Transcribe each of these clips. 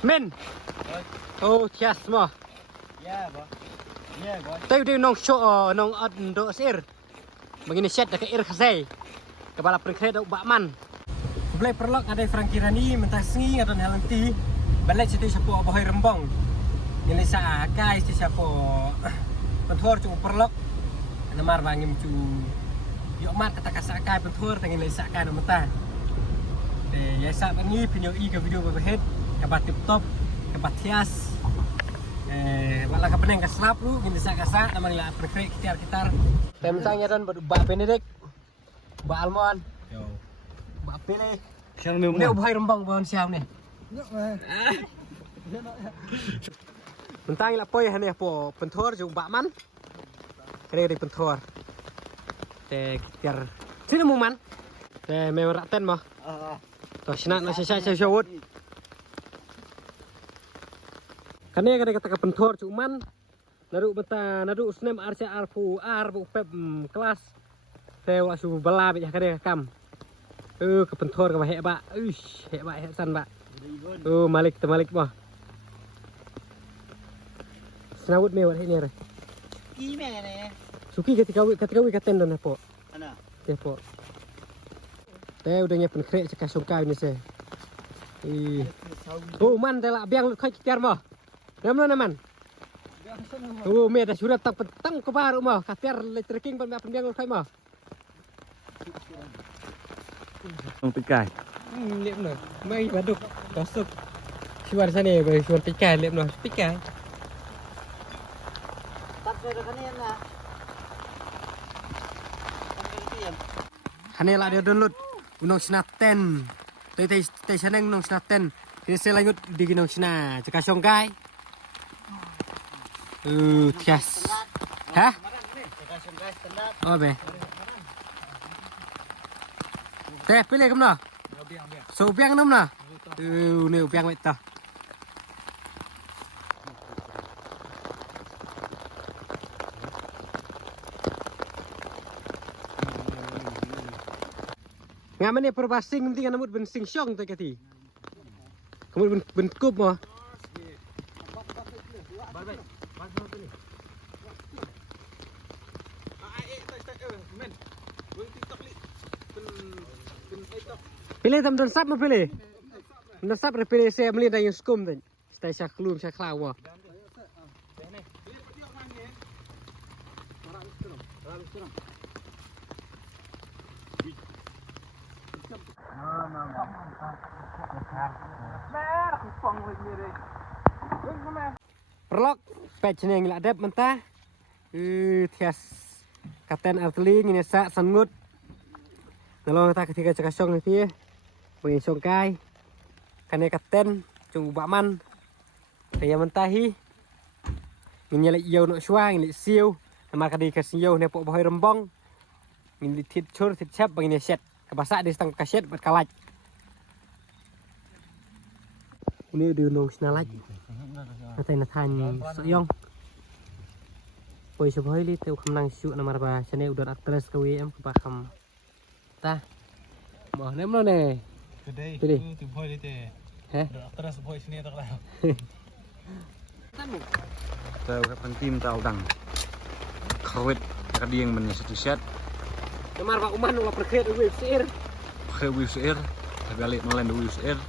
Men. Oh, tias mo. Ya, Bos. Ya, Bos. Tayo din nong show nong do sir. Begini set dekat air khasai. Kepala perkret bakman. Boleh perlok ada Frankie Rani mentah sengi atau halanti. Balik situ siapa abohai rembong. Ini sa kai siapa pentor cu perlok. Namar bangim cu. Yuk mat kata kasak kai pentor tengin lesa kai mentah. Ya sa bani pinyo i ke video berhead. Kabat tip top, kabat hias. Wala ka peneng kaslap lu, gini sa naman nila perkret kitar. Temtangnya dan bak Benedict. Bak Almond. Yo. Bak pilih. Siapa mau? Ini ubah rembang bawon siam nih. Mentang lah poy hanya po pentor jung bakman. Kere pentor. Kitar. Sini mu man. Memang rakten mah. Tuh senat nasi saya jawut. Karena kata pentor cuman naru beta naru snem arca arfu arbu pep kelas sewa su bela be kare kam ke pentor ke heba heba san ba malik mah senawut me wat ni re Ki me ne. suki ketika wi katen don po Ana. po udah nyepen krek cekah songkai ni se man tela biang kai kitar mah Namno naman. Me dah surat tak petang ke baru mah. Katiar trekking pan apa dia ngkai mah. Tong tikai. Lihat no. Mai baduk. Tosuk. Suar sana bagi suar tikai lihat no. Tikai. Tak ada kanian lah. Hane lah dia download unong snaten. Tei saneng unong snaten. Ini saya lanjut di ginong sina. Cekah songkai. Tias. Hah? Oh be. Teh pilih kem no. So upiang nom no. Ni upiang wet ta. Ngamen ni perbasing penting namut ben sing syong tu kati. Kemudian ben kup mo. Pilih tam don sap mo pilih. Don sap re pilih saya meli dah yang skum tu. Stay syak klum syak klau mo. Perlok patch ni ngilak dep mentah. Tias kapten arteli ngini sak sangut. Kalau kita ketika cekasong nanti bagi songkai kane kapten cung bakman kaya mentahi nginyalik yau nak suang ngilik siu nama kadi kasiyau ne pok bohoi rembong ngilik tit cur tit cap bagi ne set kebasak di setang kaset buat kalaj ini di nong snalaj nanti nathan soyong poi sebohoi li teu kamnang siu nama ba chane udar aktres ke WM ke pakam ta mau nem lo ne Kedai tu boy dia. Heh Terus boy sini tak lah. tamu Tahu kapan tim tahu dang. Kawit kadieng men satu set. Kemar Pak Uman ulah perkret web sir. Pakai WSR. Balik nolen WSR.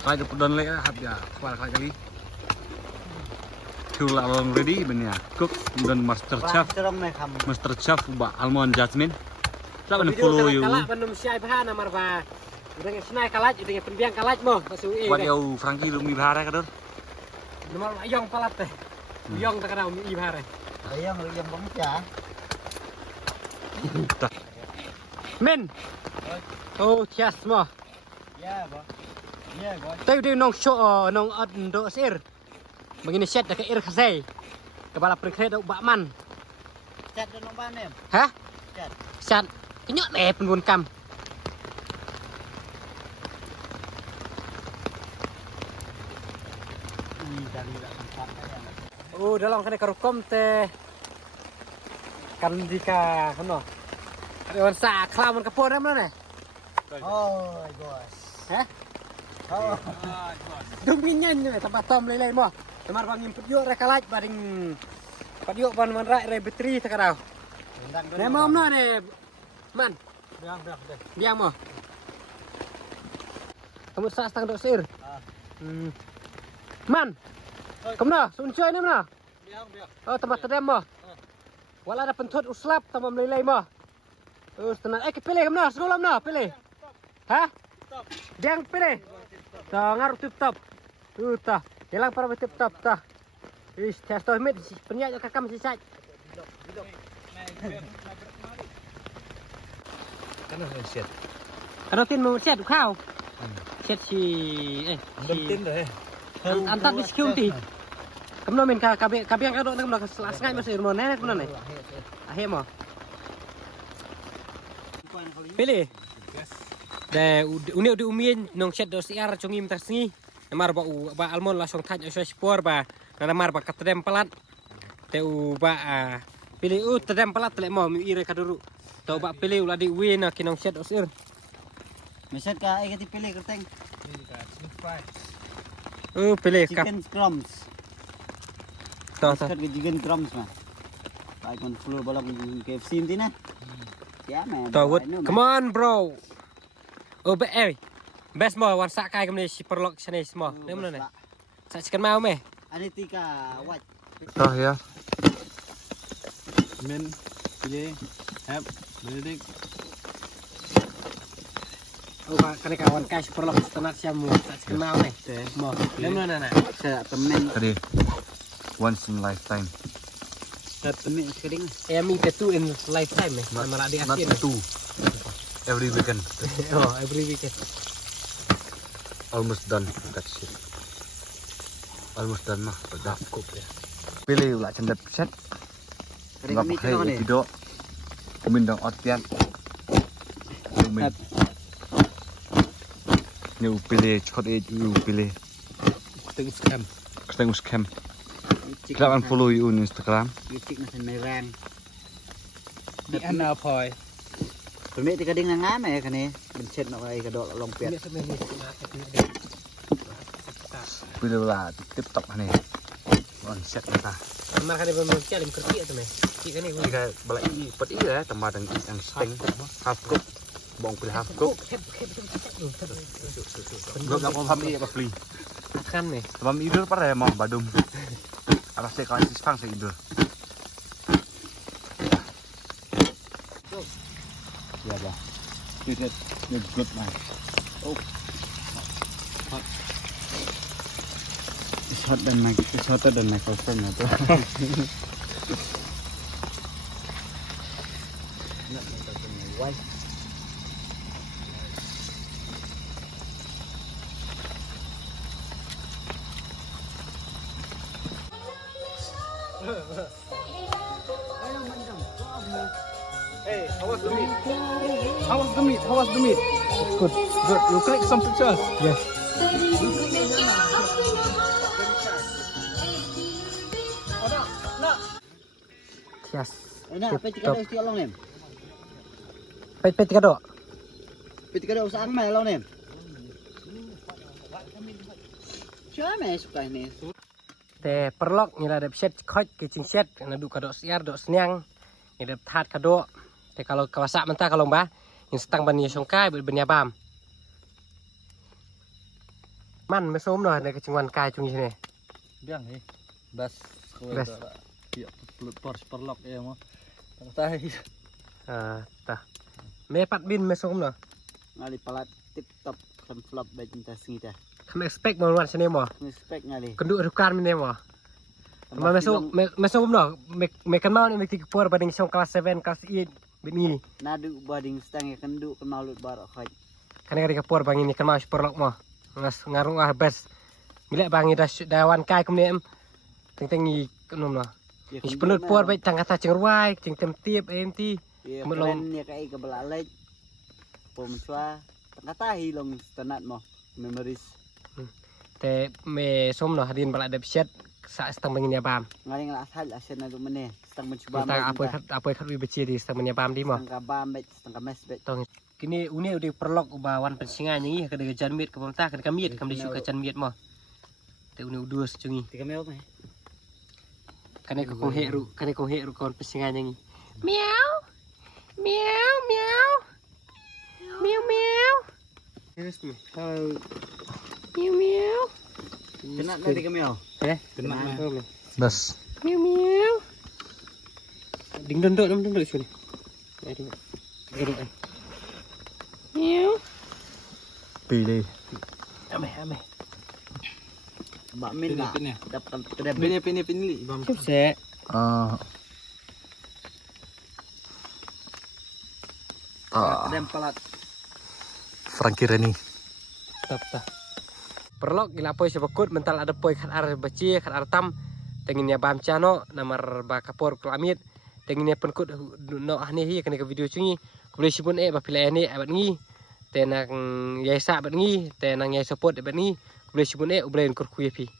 Saya tu pedon le hab ya. Kual kali. Tula long ready ben ya. Cook dan Master Chef. Master Chef ba Almond Jasmine. Siapa nak follow you? Kalak benum siai bahan amar ba. Udah ngesnai kalaj, udah ngependiang kalaj mo. Pasu e. Buat eu Frankie lu mi bahara kador. Nomor ayong palat teh. Ayong tak ada mi bahare. Ayong bang ya. Men. Oh, tias mo. Ya, Bos. Ya, Bos. Tayo din nong show nong do sir. Begini set dekat air khasai. Kepala perkret bakman. Chat dan nombor nem. Hah? Chat. Sat. Kenyok ne pengun kam. Oh, dalam kena karukom teh. Kan jika kano. Ada sa klaman kapor mana ne? Oh, Bos. Hah? Dominyan ni tempat tom lelai mo. Temar bangin pedyuk rekalaj baring pedyuk ban man rai re betri takarau. Ne mom no ne man. Biang mo. Kamu sa stang dok sir. Man. Kamu no sun choy ni mana? Oh tempat terdem mo. Wala ada pentut uslap tamam lelai mo. Tenang. Pilih kamu no, sekolah no, pilih. Hah? Diang pilih. Tah ngaruh tip top. Tah. Hilang para tip top tah. Is test mit penyak kakam si saj. Kana set. Kana tin mau setข้าว Set si Tin rồi. Antat di security. Kamu no men kabe yang kadok kamu sengai masih rumah nenek kamu ne. Ahe mo. Pilih. Dah uni umien nong set dos iar cungim tasngi. Namar ba almon langsung tanya so spor ba. Namar ba katedem pelat. Teu ba pilih tedem pelat lek mo mi ire kaduru. Tau ba pilih ulah di win kinong set dos ir. Meset ka ay kati pilih kerteng. Pilih kap. Chicken crumbs. Tau Meset ka chicken crumbs mah. Ay kon floor balak KFC inti na. Ya mah. Tau come on bro. Best mo wan sak kai kemne si perlok sene semua. Ne mana ne? Sak chicken mau me. Ani tika what? Toh ya. Min pilih have Benedict. Kani kawan kai si perlok tenat siamu sak chicken mau me. Mo. Ne mana ne? Sa temen. Tadi once in lifetime. Sa temen sekering. Mi itu in lifetime me. Namara di Not asin. two. Every weekend. Oh, every weekend. Almost done. That shit. Almost done mah. Dah cukup ya. Pilih ulah cendet set. Kering kami Pakai tino ni. tidak. Min dong otpian. Min. Ni pilih chot pilih. Tengis kam. Ketemu scam. Kita akan follow you on Instagram. Cik na sen merang. Di ana poi. Permit tika ding ngam eh kani. Bencet nak ay kadok long piat. Ni sebenarnya Pilih ulah tip top nih. On set kita. Mar kan belum siap lim kerti atau me. Cik kan ni. Jika balai ini pet ini ya tambah dengan yang sting half cook. Bong pilih half cook. Gak mau paham ini apa beli. Kan me. Tamam idur para ya mau badum. Apa sih kalau si spang idur. Ya bah. Itu good man. Oh. Shot dan microphone na to. Why? Hey, how was the meat? How was the meat? How was the meat? Good. Good. You click some pictures. Yes. Yes. Ana, pet tika do long nem. Pet kado. Pet tika do saan mai long nem. Siapa mai suka ni? Te perlok ni ada set koj ke cingset na du kado siar do senyang. Ni ada tat kado. Te kalau kawasak mentah kalau mbah yang setang bani songkai bani abam. Man mesom no ada kecungan kai cung sini. Biang ni. Bas. Bas. Ya, perlok ya mau. Tahi. Tah. Mepat bin mesom no. Ngali palat tip top kan flop baik minta sengita. Kami expect mau luar sini mo. Respect ngali. Kenduk rukan ni mo. Ma mesom no. Mekan mau ni mesti kepur banding song kelas 7 kelas 8 bini. Nadu bading stang ya kendu kan malut barak khaj. Kan kari kepur bang ini kan mau perlok mo. Ngas ngarung bes. Bila bang ini dawan kai kemudian teng-tengi kenum no. Is penut por baik tang kata cengruai, ceng tiap enti. Ya Melong. keren ya kai ke belalej. Pom swa. Kata hilong tenat mo. Memories. Te me som no hadin bala ada set sa stang bangin ya bam. Ngali ngala hal asen nadu mene. Stang mencoba. Kita apa kat wi beci di stang bangin ya bam di mo. Stang ka bam bet, stang ka mes bet. Tong kini udah perlok ubawan pensingan ini kada gajan miet ke pemerintah kada kamiet kam disu gajan miet mah. Te udah dua secungi. 3 mil meh. Kane ko heru kon pensingan ini. Miau. Miau miau. Miau miau. Terus nih. Halo. Miau miau. Kena na 3 mil. Kena. Das. Miau miau. Ding dondok sini. Aduh. Geruk. Miau. Pilih. Ame. Bak min nak. Dapat kedap. Pilih. Siap se. Kedap pelat. Frankie Reni. Tap. Perlok gila poi sebekut mental ada poi kat ar baci kat ar tam tenginnya bam cano namar ba kapor kelamit tenginnya penkut no ahni hi kena ke video cungi boleh sibun ba pilih ni abat ngi tenang yaisa abat ngi tenang yai support abat ngi boleh sibun boleh kur kuyepi